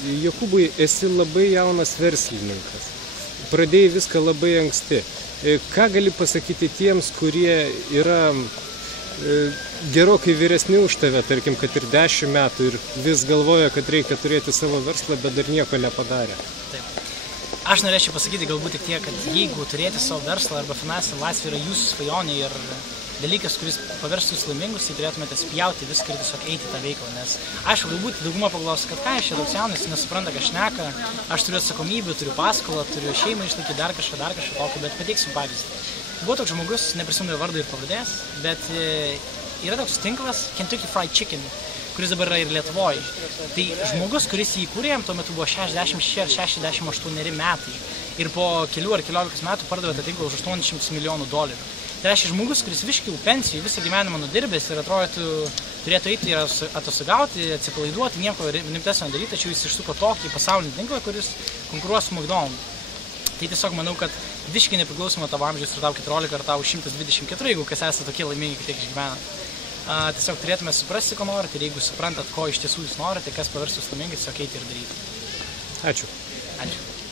Jokūbai, esi labai jaunas verslininkas. Pradėjai viską labai anksti. Ką gali pasakyti tiems, kurie yra gerokai vyresni už tave, tarkim, kad ir 10 metų ir vis galvoja, kad reikia turėti savo verslą, bet dar nieko nepadarė? Taip. Aš norėčiau pasakyti galbūt tik tiek, kad jeigu turėti savo verslą arba finansinę laisvę yra jūsų svajonė ir dalykas, kuris paverstų jūs laimingus, tai turėtumėte spjauti viską ir tiesiog eiti tą veiklą, nes aišku, galbūt dauguma paklaus, kad ką aš čia toks jaunas, nesupranta, ką šneka, aš turiu atsakomybę, turiu paskolą, turiu šeimą išlaikyti, dar kažką tokio, bet pateiksiu pavyzdį. Buvo toks žmogus, neprisimenu vardą ir pavardės, bet yra toks tinklas Kentucky Fried Chicken, kuris dabar yra ir Lietuvoje. Tai žmogus, kuris jį įkūrė, tuo metu buvo 66 ar 68 metai ir po kelių ar keliolikos metų pardavė tą tinklą už $800 milijonų. Tai reiškia žmogus, kuris visiškai pensijų visą gyvenimą nudirbęs ir atrodytų turėtų eiti ir atostogauti, atsipalaiduoti, nieko rimtesnio daryti, tačiau jis išsuko tokį pasaulinį tinklą, kuris konkuruos su McDonald's. Tai tiesiog manau, kad visiškai nepriklausomai tavo amžius ir tau 14 ar tau 124, jeigu kas esate tokie laimingi, tiek išgyvenat. Tiesiog turėtume suprasti, ko norite ir jeigu suprantat, ko iš tiesų jūs norite, kas pavers jūs laimingai, tiesiog eiti ir daryti. Ačiū. Ačiū.